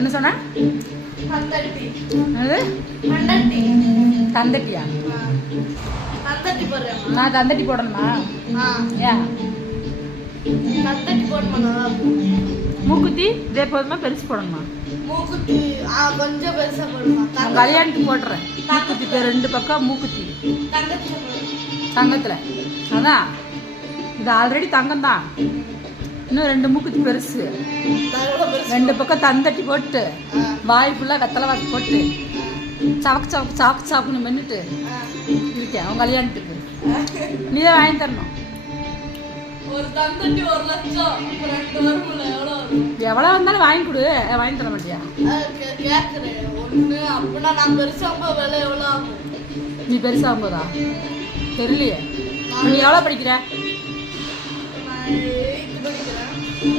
என்ன சொன்ன? தந்தட்டியா? நான் தந்தட்டி போடணுமா? ஏன் மூக்குத்தி இதே போதுமா பெருசு போடணுமா? மூக்குத்தி கொஞ்சம் பெருசா போடுமா. கல்யாணத்துக்கு போட்டுறேன். மூக்குத்தி 2 பக்கம் மூக்குத்தி தங்கத்தில். அதான் இது ஆல்ரெடி தங்கம் தான். இன்னும் 2 மூக்குத்தி பெருசு 2 பக்கம் தந்தட்டி போட்டு வாய் ஃபுல்லாக வெத்தலை வாக்கு போட்டு சவக்கு சவக்கு சாக்கு சாக்குன்னு மென்னுட்டு இருக்கேன் அவங்க கல்யாணத்துக்கு. நீ தான் வாங்கி தரணும். ஒரு தந்தட்டி 1 லட்சம். எவ்வளோ வந்தாலும் வாங்கி கொடு. வாங்கி தர மாட்டியா? கேட்குறேன் ஒன்று. அப்படின்னா நான் பெருசாகும்போது விலை எவ்வளோ ஆகும்? நீ பெருசாகும்போதா தெரியலையே. நீ எவ்வளோ படிக்கிற?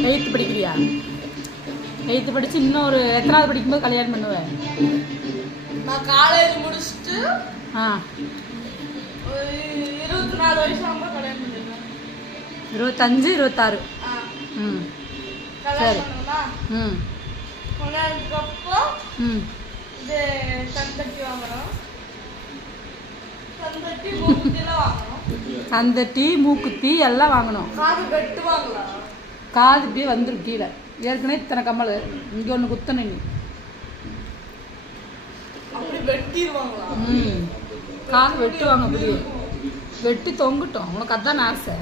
8th படிக்கிறியா? 8th படித்து இன்னும் ஒரு எத்தனாவது படிக்கும்போது கல்யாணம் பண்ணுவேன்? நான் காலேஜ் முடிச்சுட்டு ஆ 24 வயசு ஆகும்போது கல்யாணம் பண்ணிடுவேன். 25 26. ம் சரி. ம் கல்யாணத்துக்கப்புறம் ம் இது தந்தட்டி வாங்குறோம். தந்தட்டி மூக்குத்திலாம் வாங்கணும். தந்தட்டி மூக்குத்தி எல்லாம் வாங்கணும். காது வெட்டுவாங்களா? காது இப்படியே வந்துடும் கீழே. ஏற்கனவே இத்தனை கம்மல் இங்கே ஒன்று குத்தணும். நீ அப்படி வெட்டிடுவாங்களா? ம் காது வெட்டுவாங்க. அப்படியே வெட்டி தொங்கட்டும். உனக்கு அதுதான் ஆசை.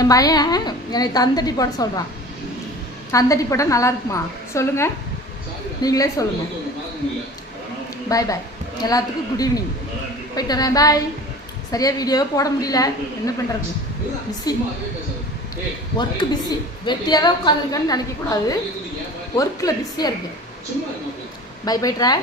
என் பையன் என்னை தந்தட்டி போட சொல்கிறான். தந்தட்டி போட்டால் நல்லா இருக்குமா சொல்லுங்கள்? நீங்களே சொல்லுங்கள். பாய் பாய் எல்லாத்துக்கும் குட் ஈவினிங். போயிட்டு வரேன். பாய். சரியாக வீடியோவே போட முடியல. என்ன பண்ணுறது? பிஸி. Work busy. வெட்டியாக தான் உட்காந்துருக்கேன்னு நினைக்கக்கூடாது. ஒர்க்கில் பிஸியாக இருக்கேன். பை போய்ட்றேன்.